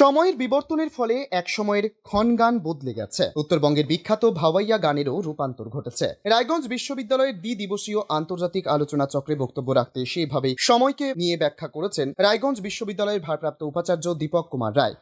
সময়ের বিবর্তনের ফলে এক সময়ের ক্ষণ গান বদলে গেছে। উত্তরবঙ্গের বিখ্যাত ভাওয়াইয়া গানেরও রূপান্তর ঘটেছে। রায়গঞ্জ বিশ্ববিদ্যালয়ের দ্বি দিবসীয় আন্তর্জাতিক আলোচনা চক্রে বক্তব্য রাখতে সেভাবে সময়কে নিয়ে ব্যাখ্যা করেছেন রায়গঞ্জ বিশ্ববিদ্যালয়ের ভারপ্রাপ্ত উপাচার্য দীপক কুমার রায়।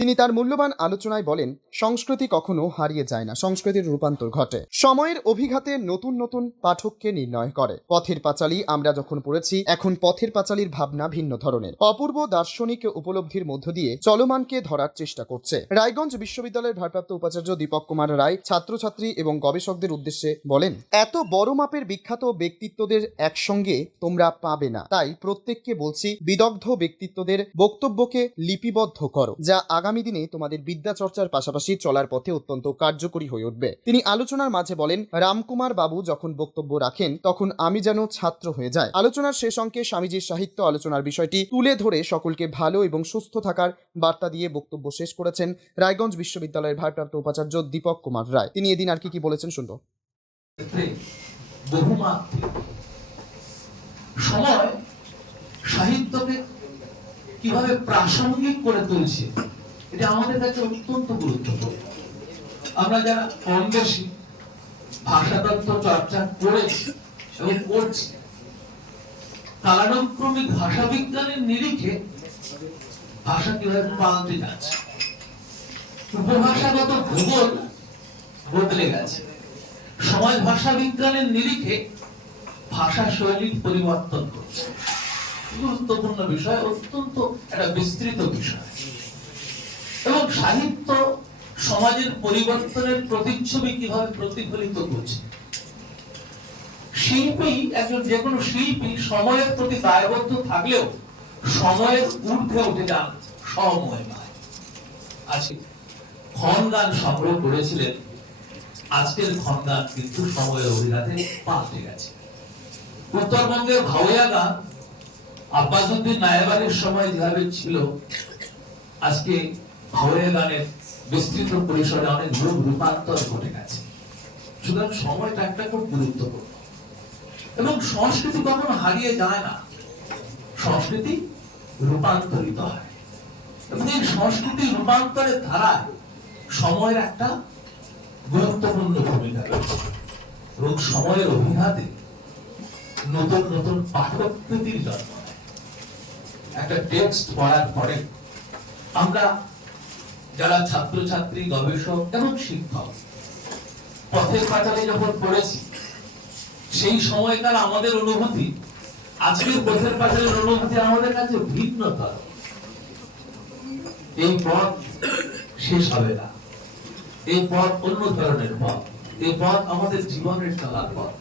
তিনি তার মূল্যবান আলোচনায় বলেন, সংস্কৃতি কখনো হারিয়ে যায় না, সংস্কৃতির রূপান্তর ঘটে। সময়ের অভিঘাতে নতুন নতুন পাঠককে নির্ণয় করে। পথের পাঁচালী আমরা যখন পড়েছি, এখন পথের পাঁচালীর ভাবনা ভিন্ন ধরনের। অপূর্ব দার্শনিক উপলব্ধির মধ্য দিয়ে চলমানকে ধরার চেষ্টা করছে। রায়গঞ্জ বিশ্ববিদ্যালয়ের ভারপ্রাপ্ত উপাচার্য দীপক কুমার রায় ছাত্রছাত্রী এবং গবেষকদের উদ্দেশ্যে বলেন, এত বড় মাপের বিখ্যাত ব্যক্তিত্বদের একসঙ্গে তোমরা পাবে না। তাই প্রত্যেককে বলছি, বিদগ্ধ ব্যক্তিত্বদের বক্তব্যকে লিপিবদ্ধ করো, যা আগামী দিনে তোমাদের বিদ্যা চর্চার পাশাপাশি চলার পথে অত্যন্ত কার্যকরী হয়ে উঠবে। তিনি আলোচনার মাঝে বলেন, রামকুমার বাবু যখন বক্তব্য রাখেন, তখন আমি যেন ছাত্র হয়ে যায় আলোচনার শেষ অঙ্কে স্বামীজির সাহিত্য আলোচনার বিষয়টি তুলে ধরে সকলকে ভালো এবং সুস্থ থাকার বার্তা দিয়ে বক্তব্য শেষ করেছেন রায়গঞ্জ বিশ্ববিদ্যালয়ের ভারপ্রাপ্ত উপাচার্য দীপক কুমার রায়। তিনি এদিন আর কি কি বলেছেন শুনব। সময় সাহিত্যকে কীভাবে প্রাসঙ্গিক করে তুলছে এটা আমাদের কাছে অত্যন্ত গুরুত্বপূর্ণ। আমরা যারা কম বেশি ভাষাতত্ত্ব চর্চা করেছি এবং করছি, কালানুক্রমিক ভাষা বিজ্ঞানের নিরিখে ভাষা কীভাবে পাল্টে যাচ্ছে, উপভাষাগত ভূগোল বদলে গেছে, সমাজ ভাষা বিজ্ঞানের নিরিখে ভাষা শৈলীর পরিবর্তন করছে গুরুত্বপূর্ণ বিষয়, অত্যন্ত একটা বিস্তৃত বিষয়। এবং সাহিত্য সমাজের পরিবর্তনের প্রতিচ্ছবি কীভাবে প্রতিফলিত করছে শিল্পী একজন যে কোনো শিল্পী সময়ের প্রতি দায়বদ্ধ থাকলেও সময়ের ঊর্ধ্বে উঠে যান সময় নয়। আছে খন গান সংগ্রহ করেছিলেন, আজকের খন্ডান কিন্তু সময়ের অভিঘাতে পাল্টে গেছে। উত্তরবঙ্গের ভাওয়া গান আব্বাসুদ্দিন নায়াবাড়ির সময় যেভাবে ছিল, আজকে ভাওয়া গানের বিস্তৃত পরিসরে অনেক রূপ রূপান্তর ঘটে গেছে। সুতরাং সময়টা একটা খুব গুরুত্বপূর্ণ। এবং সংস্কৃতি কখনো হারিয়ে যায় না। সংস্কৃতি রূপান্তরিত হয়। এবং এই সংস্কৃতি রূপান্তরের ধারায় সময়ের একটা গুরুত্বপূর্ণ ভূমিকা রয়েছে। এবং সময়ের অভিঘাতে নতুন নতুন পাঠকৃতির জন্ম একটা টেক্সট পড়ার পরে আমরা যারা ছাত্রছাত্রী, গবেষক এবং শিক্ষক, পথের পাঁচালী যখন পড়েছি, সেই সময়কার আমাদের অনুভূতি, আজকের পথের পাঁচালীর অনুভূতি আমাদের কাছে ভিন্নতর এই পথ শেষ হবে না। এই পথ অন্য ধরনের পথ। এই পথ আমাদের জীবনের চলার পথ।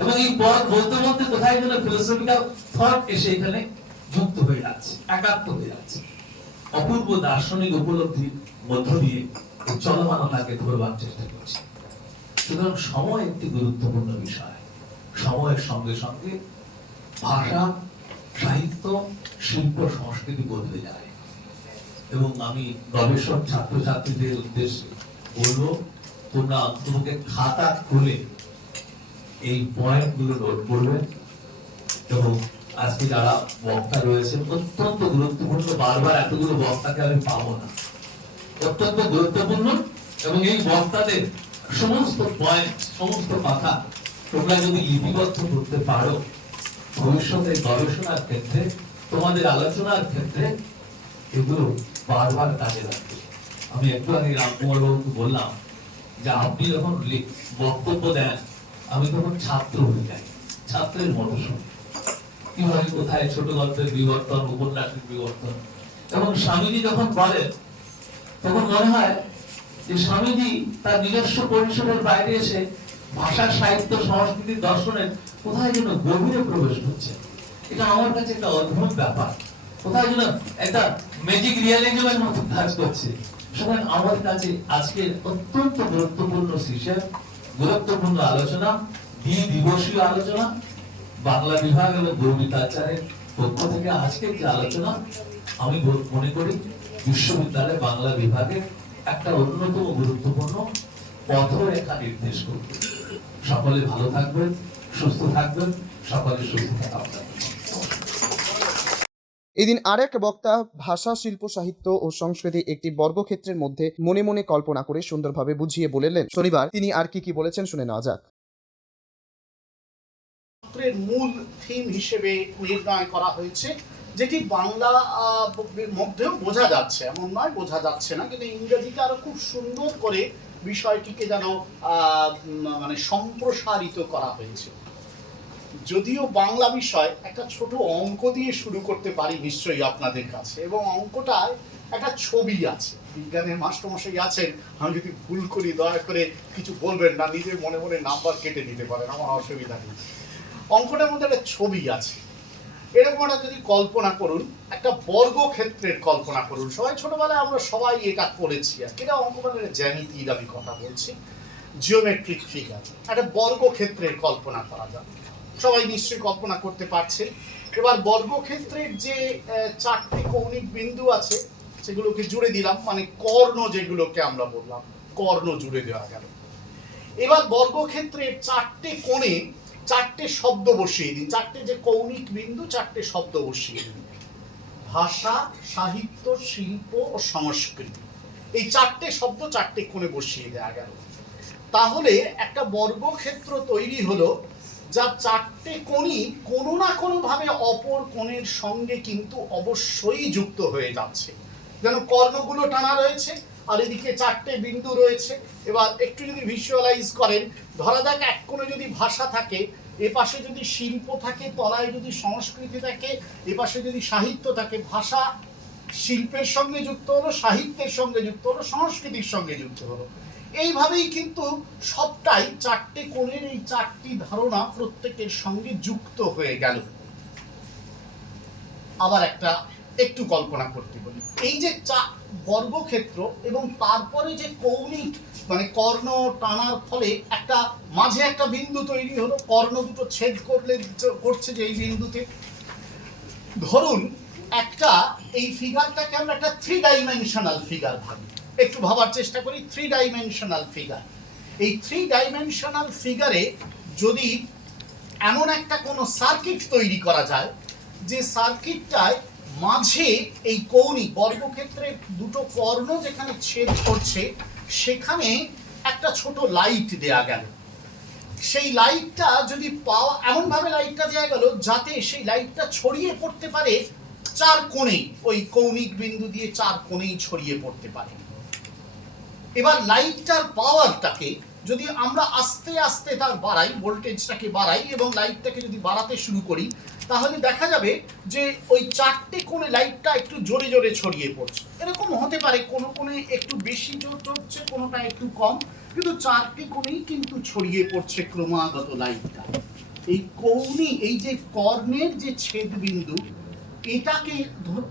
এবং এই পথ বলতে বলতে কোথায় যেন ফিলোসফিক্যাল থট এসে এখানে যুক্ত হয়ে যাচ্ছে, একাত্ম হয়ে যাচ্ছে। অপূর্ব দার্শনিক উপলব্ধির মধ্য দিয়ে চলমানতাকে ধরবার চেষ্টা করছি। সুতরাং সময় একটি গুরুত্বপূর্ণ বিষয়। সময়ের সঙ্গে সঙ্গে ভাষা, সাহিত্য, শিল্প, সংস্কৃতি বদলে যায়। এবং আমি গবেষক, ছাত্রছাত্রীদের উদ্দেশ্যে বলব, তোমরা তোমাকে খাতা খুলে এই পয়েন্টগুলো নোট করবে এবং আজকে যারা বক্তা রয়েছেন অত্যন্ত গুরুত্বপূর্ণ, বারবার এতগুলো বক্তাকে আমি পাবো না। অত্যন্ত গুরুত্বপূর্ণ এবং এই বক্তাদের সমস্ত পয়েন্ট সমস্ত কথা তোমরা যদি লিপিবদ্ধ করতে পারো, ভবিষ্যতে গবেষণার ক্ষেত্রে, তোমাদের আলোচনার ক্ষেত্রে, এগুলো বারবার কাজে লাগবে। আমি একটু আগে রামকুমার বাবুকে বললাম যে, আপনি যখন বক্তব্য দেন, আমি তখন ছাত্র হয়ে যাই। ছাত্রের মতো কীভাবে কোথায়? ছোট গল্পের বিবর্তন, উপন্যাসের বিবর্তন। এবং স্বামীজি যখন বলেন, তখন মনে হয় যে স্বামীজি তার নিজস্ব পরিসরের বাইরে এসে ভাষা, সাহিত্য সংস্কৃতি দর্শনের কোথায় যেন গভীরে প্রবেশ করছে। এটা আমার কাছে একটা অদ্ভুত ব্যাপার। কোথায় যেন একটা ম্যাজিক রিয়ালিজমের মতো কাজ করছে। সুতরাং আমার কাছে আজকের অত্যন্ত গুরুত্বপূর্ণ শিশের গুরুত্বপূর্ণ আলোচনা দ্বি দিবসীয় আলোচনা বাংলা বিভাগ এবং গৌরবিতাচারের পক্ষ থেকে আজকের যে আলোচনা, আমি মনে করি বিশ্ববিদ্যালয় বাংলা বিভাগের একটা অন্যতম গুরুত্বপূর্ণ পথরেখা নির্দেশ করবে। সকলে ভালো থাকবেন, সুস্থ থাকবেন, সকলে সুস্থ থাকা এদিন আরেক বক্তা ভাষা, শিল্প, সাহিত্য ও সংস্কৃতি একটি বর্গক্ষেত্রের মধ্যে মনে মনে কল্পনা করে সুন্দরভাবে বুঝিয়ে বলেলেন। শনিবার তিনি আর কি কি বলেছেন শুনে নেওয়া যাক। ছাত্রের মূল থিম হিসেবে নির্ণয় করা হয়েছে, যেটি বাংলা মধ্যেও বোঝা যাচ্ছে। এমন নয়, বোঝা যাচ্ছে না, কিন্তু ইংরেজিতে আরও খুব সুন্দর করে বিষয়টিকে যেন মানে সম্প্রসারিত করা হয়েছে। যদিও বাংলা বিষয় একটা ছোট অঙ্ক দিয়ে শুরু করতে পারি নিশ্চয়ই আপনাদের কাছে, এবং অঙ্কটায় একটা ছবি আছে। বিজ্ঞানের মাস্টারমশাই আছেন, আমি যদি ভুল করি, দয়া করে কিছু বলবেন না, নিজের মনে মনে নাম্বার কেটে দিতে পারেন, আমার অসুবিধা নেই। অঙ্কটার মধ্যে একটা ছবি আছে। এরকম একটা যদি কল্পনা করুন, একটা বর্গক্ষেত্রের কল্পনা করুন। সবাই ছোটবেলায় আমরা সবাই এটা করেছি আর এটা অঙ্ক মানে জ্যামিতির আমি কথা বলছি। জিওমেট্রিক ফিগার একটা বর্গক্ষেত্রের কল্পনা করা যাবে সবাই নিশ্চয়ই কল্পনা করতে পারছে এবার বর্গক্ষেত্রের যে চারটি কৌণিক বিন্দু আছে, সেগুলোকে জুড়ে দিলাম। মানে কর্ণ যেগুলোকে আমরা বললাম, কর্ণ জুড়ে দেওয়া গেল। এবার বর্গক্ষেত্রের চারটে কোণে চারটে শব্দ বসিয়ে দিন। চারটে যে কৌণিক বিন্দু, চারটে শব্দ বসিয়ে দিন। ভাষা, সাহিত্য, শিল্প ও সংস্কৃতি। এই চারটে শব্দ চারটে কোণে বসিয়ে দেওয়া গেল। তাহলে একটা বর্গক্ষেত্র তৈরি হলো, যা চারটে কোণই কোনো না কোনো ভাবে অপর কোণের সঙ্গে কিন্তু অবশ্যই যুক্ত হয়ে যাচ্ছে। যেন কর্ণগুলো টানা রয়েছে আর এদিকে চারটে বিন্দু রয়েছে। এবার একটু যদি ভিজুয়ালাইজ করেন, ধরা যাক এক কোণে যদি ভাষা থাকে, এ পাশে যদি শিল্প থাকে, তলায় যদি সংস্কৃতি থাকে, এ পাশে যদি সাহিত্য থাকে, ভাষা শিল্পের সঙ্গে যুক্ত হলো, সাহিত্যের সঙ্গে যুক্ত হলো, সংস্কৃতির সঙ্গে যুক্ত হলো। এইভাবেই কিন্তু সবটাই চারটে কোণের এই চারটি ধারণা প্রত্যেকের সঙ্গে যুক্ত হয়ে গেল। আবার একটা একটু কল্পনা করতে বলি। এই যে চা বর্গক্ষেত্র এবং তারপরে যে কৌণিক মানে কর্ণ টানার ফলে একটা মাঝে একটা বিন্দু তৈরি হলো, কর্ণ দুটো ছেদ করলে, করছে যে এই বিন্দুতে। ধরুন একটা, এই ফিগারটাকে আমরা একটা থ্রি ডাইমেনশনাল ফিগার ভাবি। একটু ভাবার চেষ্টা করি থ্রি ডাইমেনশনাল ফিগার এই থ্রি ডাইমেনশনাল ফিগারে যদি এমন একটা কোনো সার্কিট তৈরি করা যায়, যে সার্কিটটায় মাঝে এই কৌণিক বর্গক্ষেত্রে দুটো কর্ণ যেখানে ছেদ করছে, সেখানে একটা ছোট লাইট দেয়া গেল। সেই লাইটটা যদি পাওয়া এমন ভাবে লাইটটা দেওয়া গেল যাতে সেই লাইটটা ছড়িয়ে পড়তে পারে চার কোণে ওই কৌণিক বিন্দু দিয়ে চার কোণেই ছড়িয়ে পড়তে পারে। এবার লাইটটার পাওয়ারটাকে যদি আমরা আস্তে আস্তে তার বাড়াই ভোল্টেজটাকে বাড়াই এবং লাইটটাকে যদি বাড়াতে শুরু করি, তাহলে দেখা যাবে যে ওই চারটে কোণে লাইটটা একটু জোরে জোরে ছড়িয়ে পড়ছে। এরকম হতে পারে, কোনো কোণে একটু বেশি জোর চড়ছে, কোনোটা একটু কম, কিন্তু চারটি কোণেই কিন্তু ছড়িয়ে পড়ছে ক্রমাগত লাইটটা এই কৌণি, এই যে কর্ণের যে ছেদ বিন্দু এটাকে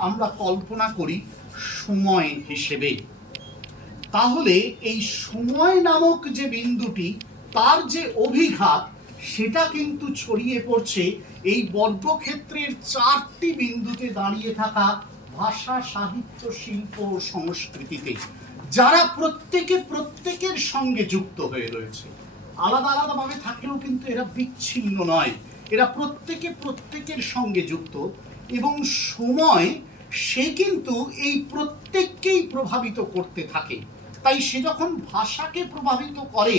আমরা কল্পনা করি সময় হিসেবে। তাহলে এই সময় নামক যে বিন্দুটি, তার যে অভিঘাত, সেটা কিন্তু ছড়িয়ে পড়ছে এই বর্গক্ষেত্রের চারটি বিন্দুতে দাঁড়িয়ে থাকা ভাষা সাহিত্য শিল্প ও সংস্কৃতিতে, যারা প্রত্যেকে প্রত্যেকের সঙ্গে যুক্ত হয়ে রয়েছে। আলাদা আলাদা ভাবে থাকলেও কিন্তু এরা বিচ্ছিন্ন নয়। এরা প্রত্যেকে প্রত্যেকের সঙ্গে যুক্ত এবং সময় সে কিন্তু এই প্রত্যেককেই প্রভাবিত করতে থাকে। তাই সে যখন ভাষাকে প্রভাবিত করে,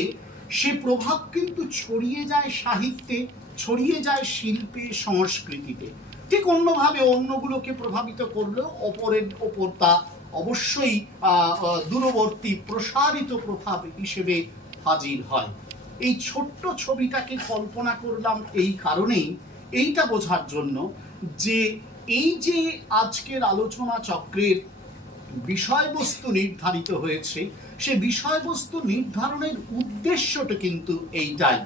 সে প্রভাব কিন্তু ছড়িয়ে যায় সাহিত্যে, ছড়িয়ে যায় শিল্পে, সংস্কৃতিতে। ঠিক অন্যভাবে অন্যগুলোকে প্রভাবিত করলেও অপরের ওপর তা অবশ্যই দূরবর্তী প্রসারিত প্রভাব হিসেবে হাজির হয়। এই ছোট্ট ছবিটাকে কল্পনা করলাম এই কারণেই। এইটা বোঝার জন্য যে, এই যে আজকের আলোচনা চক্রের বিষয়বস্তু নির্ধারিত হয়েছে। সে বিষয়বস্তু নির্ধারণের উদ্দেশ্যটা কিন্তু এইটাই।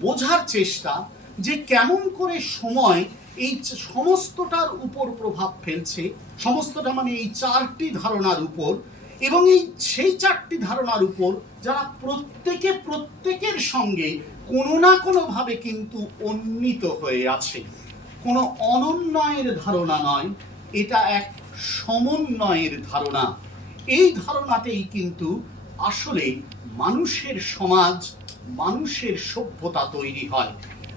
বোঝার চেষ্টা যে কেমন করে সময় এই সমস্তটার উপর প্রভাব ফেলছে। সমস্তটা মানে এই চারটি ধারণার উপর এবং এই সেই চারটি ধারণার উপর যারা প্রত্যেকে প্রত্যেকের সঙ্গে কোনো না কোনোভাবে কিন্তু উন্নীত হয়ে আছে। কোনো অনন্যয়ের ধারণা নয়। এটা এক সমন্বয়ের ধারণা। এই ধারণাতেই কিন্তু আসলে মানুষের সমাজ, মানুষের সভ্যতা তৈরি হয়।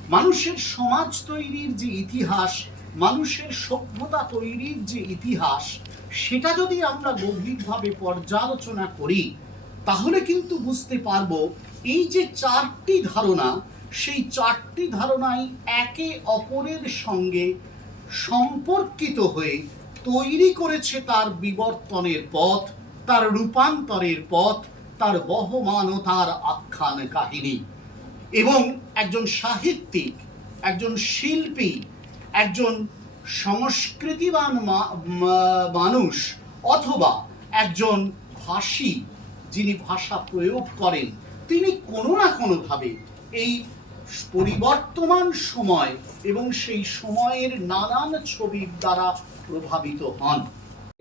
মানুষের সমাজ তৈরির যে ইতিহাস, মানুষের সভ্যতা তৈরির যে ইতিহাস, সেটা যদি আমরা গভীরভাবে পর্যালোচনা করি, তাহলে কিন্তু বুঝতে পারব এই যে চারটি ধারণা, সেই চারটি ধারণাই একে অপরের সঙ্গে সম্পর্কিত হয়ে তৈরি করেছে তার বিবর্তনের পথ, তার রূপান্তরের পথ, তার বহমানতার আখ্যান কাহিনী। এবং একজন সাহিত্যিক, একজন শিল্পী, একজন সংস্কৃতিবান মানুষ অথবা একজন ভাষী যিনি ভাষা প্রয়োগ করেন, তিনি কোনো না কোনোভাবে এই পরিবর্তমান সময় এবং সেই সময়ের নানান ছবির দ্বারা প্রভাবিত হন।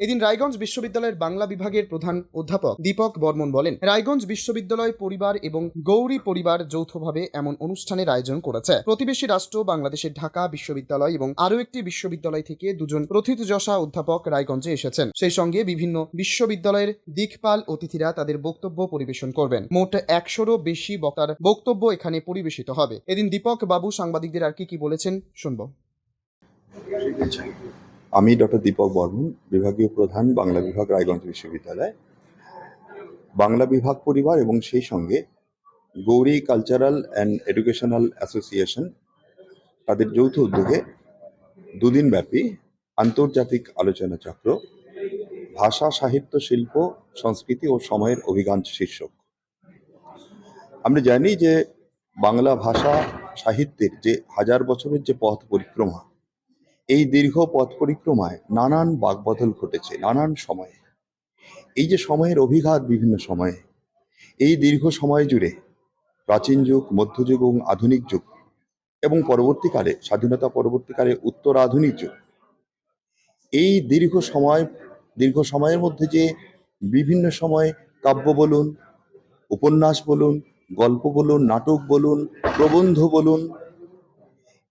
এদিন রায়গঞ্জ বিশ্ববিদ্যালয়ের বাংলা বিভাগের প্রধান অধ্যাপক দীপক বর্মন বলেন, রায়গঞ্জ বিশ্ববিদ্যালয় পরিবার এবং গৌরী পরিবার যৌথভাবে এমন অনুষ্ঠানের আয়োজন করেছে। প্রতিবেশী রাষ্ট্র, বাংলাদেশের ঢাকা বিশ্ববিদ্যালয় এবং আরও একটি বিশ্ববিদ্যালয় থেকে দুজন প্রথিতযশা অধ্যাপক রায়গঞ্জে এসেছেন। সেই সঙ্গে বিভিন্ন বিশ্ববিদ্যালয়ের দিকপাল অতিথিরা তাদের বক্তব্য পরিবেশন করবেন। মোট একশোরও বেশি বক্তার বক্তব্য এখানে পরিবেশিত হবে। এদিন দীপক বাবু সাংবাদিকদের আর কি কি বলেছেন শুনব। আমি ডক্টর দীপক বর্মন, বিভাগীয় প্রধান, বাংলা বিভাগ, রায়গঞ্জ বিশ্ববিদ্যালয়। বাংলা বিভাগ পরিবার এবং সেই সঙ্গে Gauri cultural and educational association, তাদের যৌথ উদ্যোগে দুদিন ব্যাপী আন্তর্জাতিক আলোচনা চক্র, ভাষা, সাহিত্য, শিল্প, সংস্কৃতি ও সময়ের অভিজ্ঞান শীর্ষক। আমরা জানি যে বাংলা ভাষা সাহিত্যের যে হাজার বছরের যে পথ পরিক্রমা এই দীর্ঘ পথ পরিক্রমায় নানান বাকবদল ঘটেছে, নানান সময়ে। এই যে সময়ের অভিঘাত বিভিন্ন সময়ে, এই দীর্ঘ সময় জুড়ে প্রাচীন যুগ মধ্যযুগ এবং আধুনিক যুগ এবং পরবর্তীকালে, স্বাধীনতা পরবর্তীকালে, উত্তর আধুনিক যুগ, এই দীর্ঘ সময়, দীর্ঘ সময়ের মধ্যে যে বিভিন্ন সময় কাব্য বলুন, উপন্যাস বলুন, গল্প বলুন, নাটক বলুন, প্রবন্ধ বলুন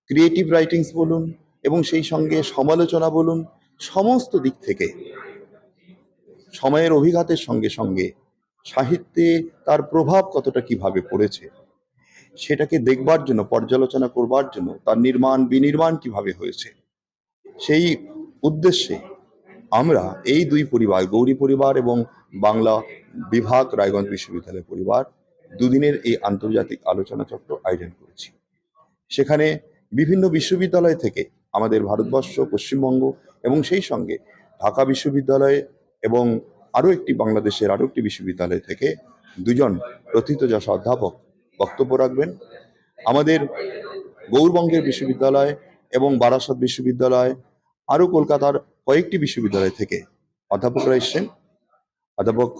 ক্রিয়েটিভ রাইটিংস বলুন এবং সেই সঙ্গে সমালোচনা বলুন, সমস্ত দিক থেকে। সময়ের অভিঘাতের সঙ্গে সঙ্গে সাহিত্যে তার প্রভাব কতটা কীভাবে পড়েছে, সেটাকে দেখবার জন্য, পর্যালোচনা করবার জন্য, তার নির্মাণ, বিনির্মাণ কীভাবে হয়েছে, সেই উদ্দেশ্যে আমরা এই দুই পরিবার, গৌরী পরিবার এবং বাংলা বিভাগ, রায়গঞ্জ বিশ্ববিদ্যালয় পরিবার, দুদিনের এই আন্তর্জাতিক আলোচনা চক্র আয়োজন করেছি। সেখানে বিভিন্ন বিশ্ববিদ্যালয় থেকে আমাদের ভারতবর্ষ, পশ্চিমবঙ্গ এবং সেই সঙ্গে ঢাকা বিশ্ববিদ্যালয় এবং আরও একটি বাংলাদেশের আরও একটি বিশ্ববিদ্যালয় থেকে দুজন প্রথিতযশা অধ্যাপক বক্তব্য রাখবেন। আমাদের গৌরবঙ্গের বিশ্ববিদ্যালয় এবং বারাসত বিশ্ববিদ্যালয়, আরও কলকাতার কয়েকটি বিশ্ববিদ্যালয় থেকে অধ্যাপকরা এসছেন। অধ্যাপক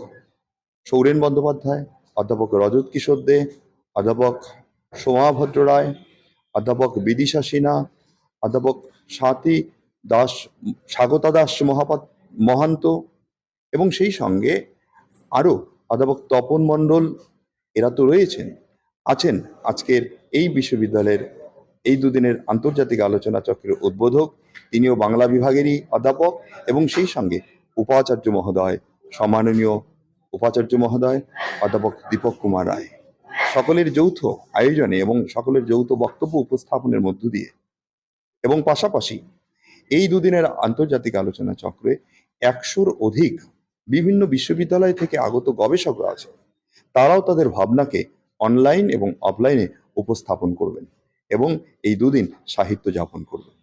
সৌরেন বন্দ্যোপাধ্যায়, অধ্যাপক রজত কিশোর দে, অধ্যাপক সোমাভদ্র রায়, অধ্যাপক বিদিশা সিনহা অধ্যাপক স্বাতী দাস, স্বাগতা দাস মহাপাত, মহান্ত এবং সেই সঙ্গে আরও অধ্যাপক তপন মণ্ডল, এরা তো রয়েছেন, আছেন আজকের এই বিশ্ববিদ্যালয়ের এই দুদিনের আন্তর্জাতিক আলোচনা চক্রের উদ্বোধক। তিনিও বাংলা বিভাগেরই অধ্যাপক এবং সেই সঙ্গে উপাচার্য মহোদয়, সম্মাননীয় উপাচার্য মহোদয়, অধ্যাপক দীপক কুমার রায়। সকলের যৌথ আয়োজনে এবং সকলের যৌথ বক্তব্য উপস্থাপনের মধ্য দিয়ে এবং পাশাপাশি এই দুদিনের আন্তর্জাতিক আলোচনা চক্রে একশোর অধিক বিভিন্ন বিশ্ববিদ্যালয় থেকে আগত গবেষকরা আছে। তারাও তাদের ভাবনাকে অনলাইন এবং অফলাইনে উপস্থাপন করবেন এবং এই দুদিন সাহিত্য যাপন করবেন।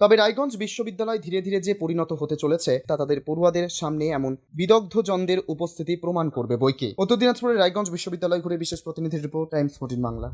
তবে রায়গঞ্জ বিশ্ববিদ্যালয় ধীরে ধীরে যে পরিণত হতে চলেছে, তা তাদের পড়ুয়াদের সামনে এমন বিদগ্ধজনদের উপস্থিতি প্রমাণ করবে বইকে। উত্তর দিনাজপুরের রায়গঞ্জ বিশ্ববিদ্যালয় ঘুরে বিশেষ প্রতিনিধি রিপোর্ট, টাইমস ফোর্টিন বাংলা।